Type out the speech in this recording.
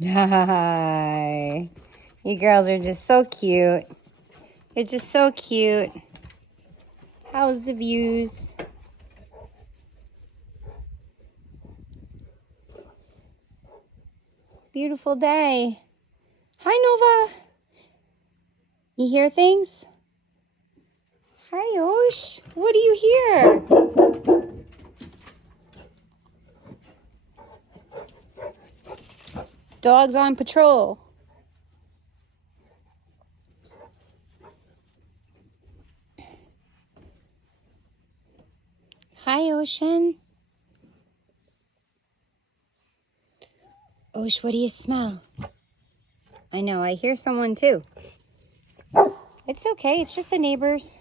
Hi. You girls are just so cute. You're just so cute. How's the views? Beautiful day. Hi, Nova. You hear things? Hi, Osh. What do you hear? Dogs on patrol. Hi, Ocean. Osh, what do you smell? I know, I hear someone too. It's okay, it's just the neighbors.